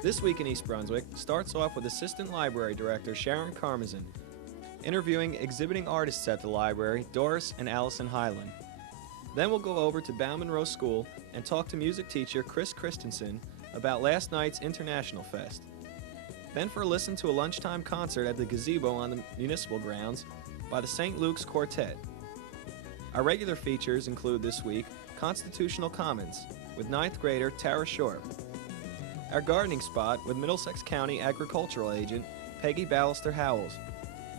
This Week in East Brunswick starts off with Assistant Library Director Sharon Karmazin interviewing exhibiting artists at the library, Duris and Alison Hyland. Then we'll go over to Bowne School and talk to music teacher Chris Christensen about last night's International Fest. Then for a listen to a lunchtime concert at the gazebo on the municipal grounds by the St. Luke's Quartet. Our regular features include this week Constitutional Commons with 9th grader Tara Short, our gardening spot with Middlesex County Agricultural Agent Peggy Ballister Howells,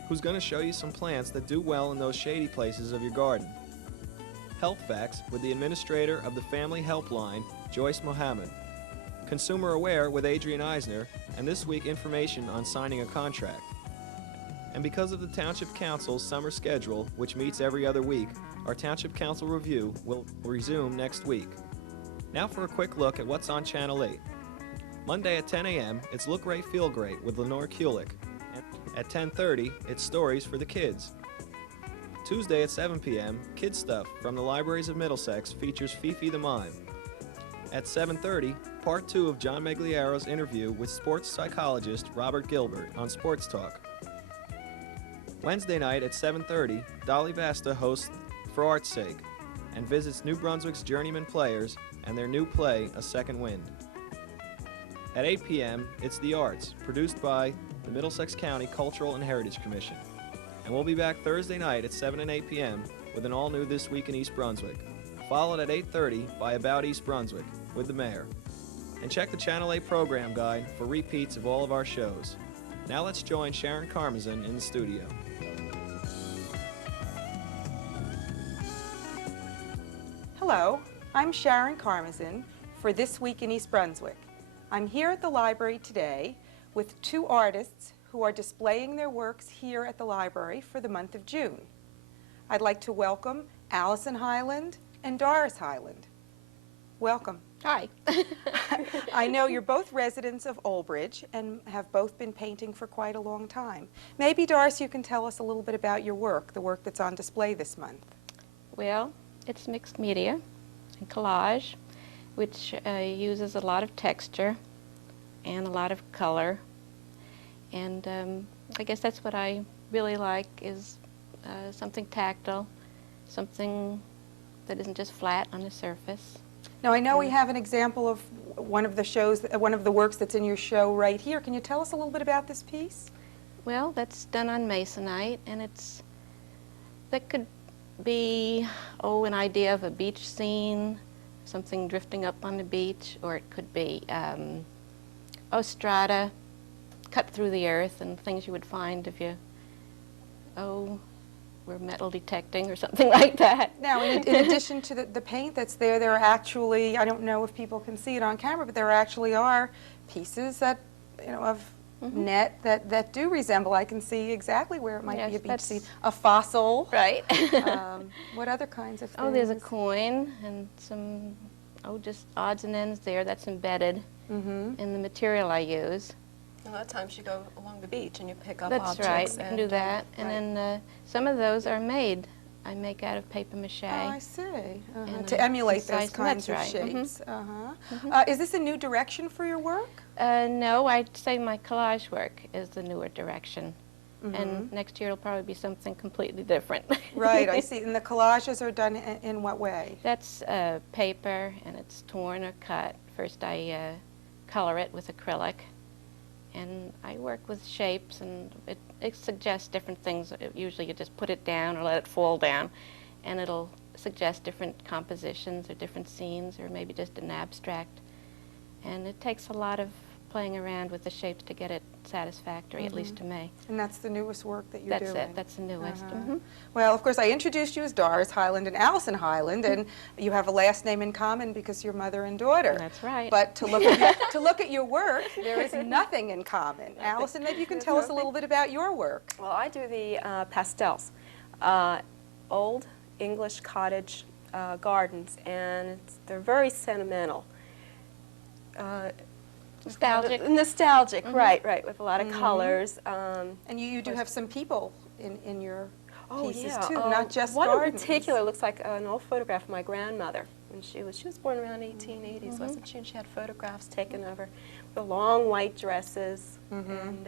who's going to show you some plants that do well in those shady places of your garden. Health Facts with the administrator of the Family Helpline, Joyce Mohamoud. Consumer Aware with Adrian Eisner, and this week information on signing a contract. And because of the Township Council's summer schedule, which meets every other week, our Township Council review will resume next week. Now for a quick look at what's on Channel 8. Monday at 10 a.m., it's Look Great, Feel Great with Lenore Kulik. At 10:30, it's Stories for the Kids. Tuesday at 7 p.m., Kid Stuff from the Libraries of Middlesex features Fifi the Mime. At 7:30, Part 2 of John Megliaro's interview with sports psychologist Robert Gilbert on Sports Talk. Wednesday night at 7:30, Dolly Basta hosts For Art's Sake and visits New Brunswick's journeyman players and their new play, A Second Wind. At 8 p.m., it's The Arts, produced by the Middlesex County Cultural and Heritage Commission. And we'll be back Thursday night at 7 and 8 p.m. with an all-new This Week in East Brunswick, followed at 8:30 by About East Brunswick with the mayor. And check the Channel 8 program guide for repeats of all of our shows. Now let's join Sharon Karmazin in the studio. Hello, I'm Sharon Karmazin for This Week in East Brunswick. I'm here at the library today with two artists who are displaying their works here at the library for the month of June. I'd like to welcome Alison Hyland and Doris Hyland. Welcome. Hi. I know you're both residents of Oldbridge and have both been painting for quite a long time. Maybe, Doris, you can tell us a little bit about your work, the work that's on display this month. Well, it's mixed media and collage, which uses a lot of texture and a lot of color. And I guess that's what I really like, is something tactile, something that isn't just flat on the surface. Now, I know we have an example of one of the shows, one of the works that's in your show right here. Can you tell us a little bit about this piece? Well, that's done on masonite, and that could be, an idea of a beach scene, something drifting up on the beach, or it could be strata cut through the earth and things you would find if you, were metal detecting or something like that. Now, in addition to the paint that's there, there are actually, I don't know if people can see it on camera, but there actually are pieces that, of net that do resemble. I can see exactly where it might be a beach scene. A fossil. Right. What other kinds of things? Oh, there's a coin and some, just odds and ends there that's embedded in the material I use. A lot of times you go along the beach and you pick up objects. That's right, you can do that. Right. And then some of those are made. I make out of paper mache. Oh, I see. To emulate those kinds of shapes. Is this a new direction for your work? No, I'd say my collage work is the newer direction. And next year it'll probably be something completely different. Right, I see. And the collages are done in what way? That's paper, and it's torn or cut. First I color it with acrylic. And I work with shapes, and it suggests different things. Usually you just put it down or let it fall down, and it'll suggest different compositions or different scenes, or maybe just an abstract. And it takes a lot of playing around with the shapes to get it satisfactory, at least to me. And that's the newest work that you're doing? That's it. That's the newest. Well, of course, I introduced you as Doris Hyland and Alison Hyland, and you have a last name in common because you're mother and daughter. That's right. But to look at your work, there is nothing in common. Alison, maybe you can tell us a little bit about your work. Well, I do the pastels, old English cottage gardens, and they're very sentimental. Nostalgic. Right, with a lot of colors. And you do have some people in your pieces too, yeah. not just one gardens. in particular looks like an old photograph of my grandmother when she was born around 1880s, wasn't she? And she had photographs taken of her the long white dresses and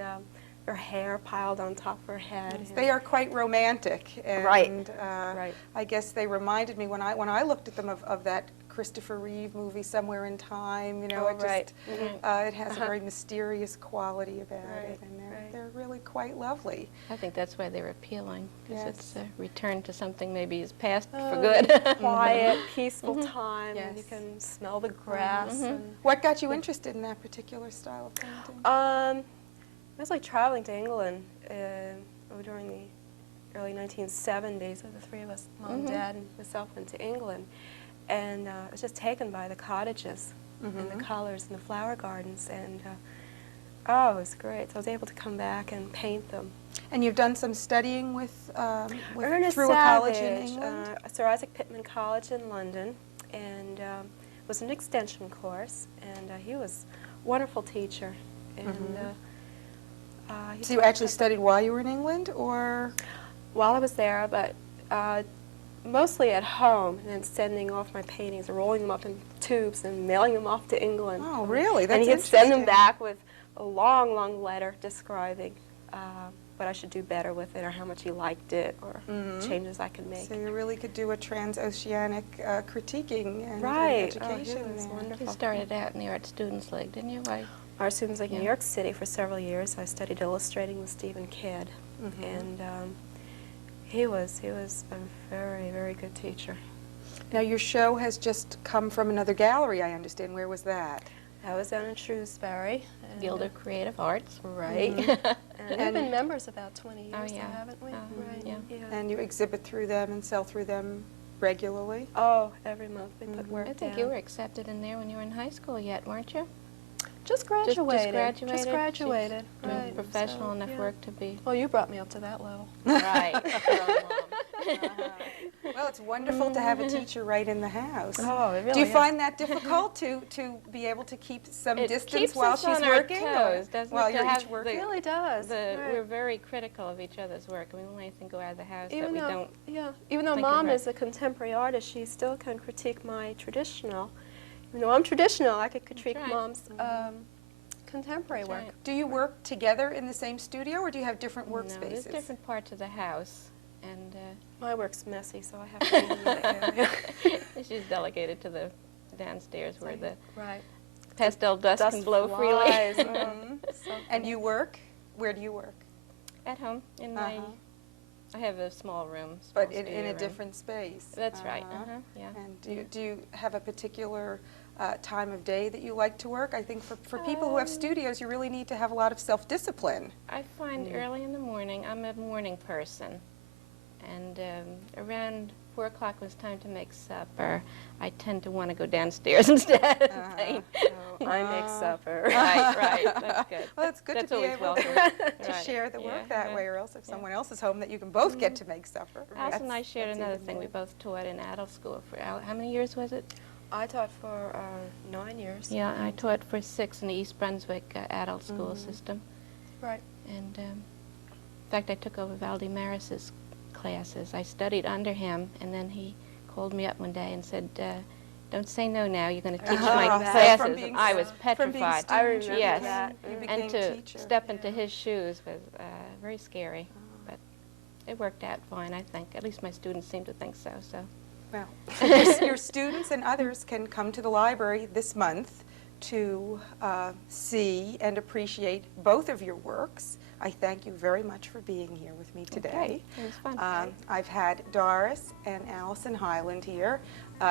her hair piled on top of her head. Yes, they are quite romantic, and Right. I guess they reminded me when I looked at them of that Christopher Reeve movie Somewhere in Time. You know, it just it has a very mysterious quality about it, and they're really quite lovely. I think that's why they're appealing, because Yes. it's a return to something maybe is past for good. Quiet, peaceful time, and you can smell the grass. And, What got you interested in that particular style of painting? I was like traveling to England during the early 1970s. The three of us, Mom, Dad, and myself, went to England. And I was just taken by the cottages and the colors and the flower gardens. And oh, it was great. So I was able to come back and paint them. And you've done some studying Ernest through a college in Savage, England? Sir Isaac Pitman College in London. And it was an extension course. And he was a wonderful teacher. And So you actually studied while you were in England, or? while I was there, but mostly at home, and then sending off my paintings, rolling them up in tubes and mailing them off to England. Oh, really? That's And he'd send them interesting. back with a long, long letter describing what I should do better with it, or how much he liked it, or changes I could make. So you really could do a transoceanic critiquing and Right. education. Oh, it was there. wonderful. You started out in the Art Students League, didn't you? Art Students League in New Yeah. York City for several years. I studied illustrating with Stephen Kidd, and he was a very, very good teacher. Now your show has just come from another gallery, I understand. Where was that? I was down in Shrewsbury. And, Guild of Creative Arts. Right. And we've been members about 20 years, yeah. haven't we? Right. yeah. And you exhibit through them and sell through them regularly? Oh, every month we put work I think down. you were accepted in there when you were in high school yet, weren't you? Just graduated. Just graduated? Doing Right. professional So, enough yeah. work to be... Well, you brought me up to that level. Right. Well, it's wonderful to have a teacher right in the house. Oh, it really Do you is. find that difficult to be able to keep some It distance keeps while us she's on our working? toes, doesn't while it, to you're have each the- working? It really does. Right. We're very critical of each other's work. We don't let anything go out of the house that Even we though, don't... even though think Mom right. is a contemporary artist, she still can critique my traditional. Even though I'm traditional, I could critique right. Mom's contemporary work. right. Do you work together in the same studio, or do you have different No, there's workspaces? different parts of the house, and My work's messy, so I have to be in the area. she's delegated to the downstairs where the Right. pastel dust can blow freely. flies, And you work? Where do you work? At home, in my... I have a small room. But small in studio a room. different space? That's right, Uh-huh. yeah. And do you have a particular time of day that you like to work? I think for people who have studios, you really need to have a lot of self-discipline. I find early in the morning, I'm a morning person, and around 4 o'clock when it's time to make supper, I tend to want to go downstairs instead and paint. I make supper. Right, that's good. Well, it's good That's to be always able welcome. to Right. share the work Yeah, that way, or else if someone else is home, that you can both get to make supper. Alison and I shared That's another even thing. more. We both taught in adult school for, how many years was it? I taught for 9 years. Yeah, I taught for 6 in the East Brunswick adult school system. Right. And in fact, I took over Valdi Maris's classes. I studied under him, and then he called me up one day and said, don't say no now, you're going to teach my From classes. being And I was from being petrified. I remember Yes. that. You became And to teacher. step into his shoes was very scary. But it worked out fine, I think. At least my students seem to think so. Well, your students and others can come to the library this month to see and appreciate both of your works. I thank you very much for being here with me today. Okay, it was fun. I've had Duris and Alison Hyland here.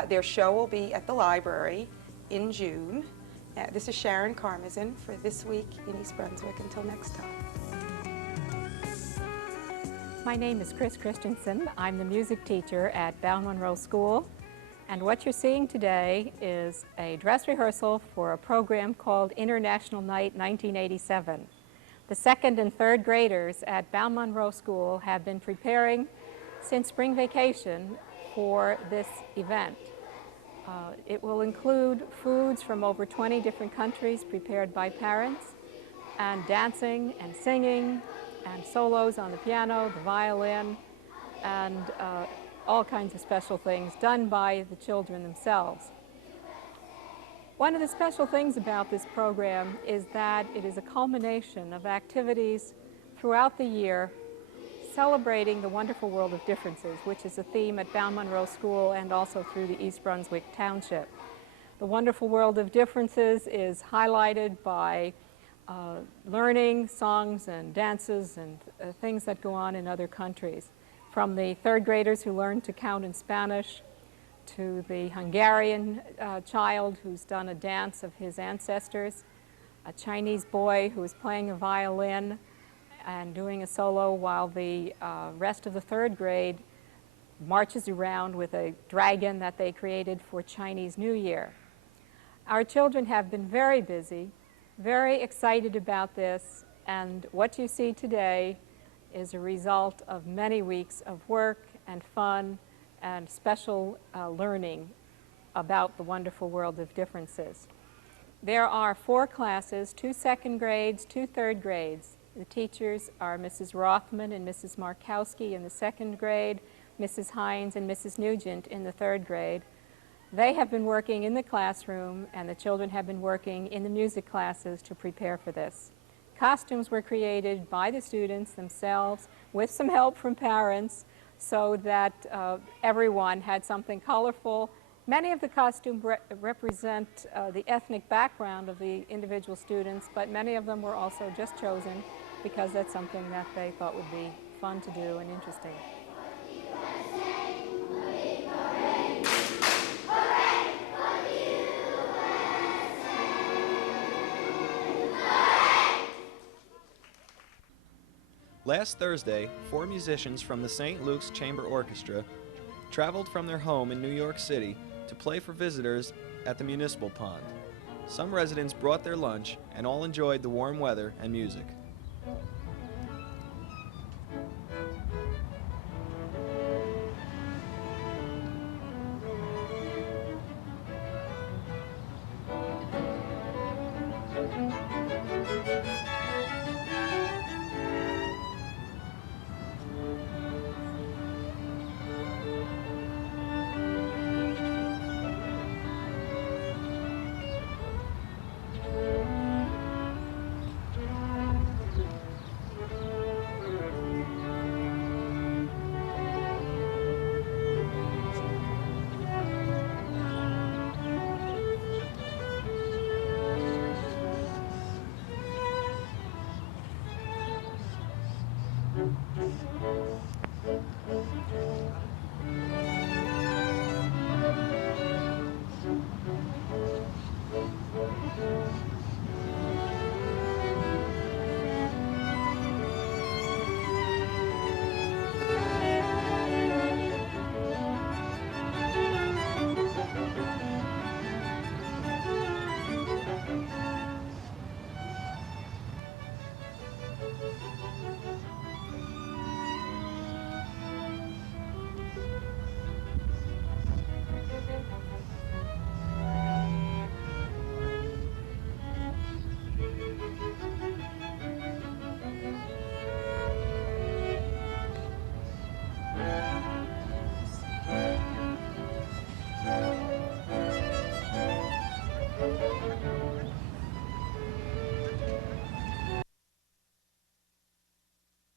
Their show will be at the library in June. This is Sharon Karmazin for This Week in East Brunswick. Until next time. My name is Chris Christensen. I'm the music teacher at Bowne School. And what you're seeing today is a dress rehearsal for a program called International Night 1987. The 2nd and 3rd graders at Bowne School have been preparing since spring vacation for this event. It will include foods from over 20 different countries prepared by parents, and dancing and singing, and solos on the piano, the violin, and all kinds of special things done by the children themselves. One of the special things about this program is that it is a culmination of activities throughout the year celebrating the wonderful world of differences, which is a theme at Bowne School and also through the East Brunswick Township. The wonderful world of differences is highlighted by learning songs and dances and things that go on in other countries. From the third graders who learn to count in Spanish, to the Hungarian child who's done a dance of his ancestors, a Chinese boy who is playing a violin and doing a solo while the rest of the third grade marches around with a dragon that they created for Chinese New Year. Our children have been very busy, very excited about this, and what you see today is a result of many weeks of work and fun and special learning about the wonderful world of differences. There are 4 classes, 2 second grades, 2 third grades. The teachers are Mrs. Rothman and Mrs. Markowski in the second grade, Mrs. Hines and Mrs. Nugent in the third grade. They have been working in the classroom, and the children have been working in the music classes to prepare for this. Costumes were created by the students themselves with some help from parents so that everyone had something colorful. Many of the costumes represent the ethnic background of the individual students, but many of them were also just chosen because that's something that they thought would be fun to do and interesting. Last Thursday, 4 musicians from the St. Luke's Chamber Orchestra traveled from their home in New York City to play for visitors at the municipal pond. Some residents brought their lunch and all enjoyed the warm weather and music.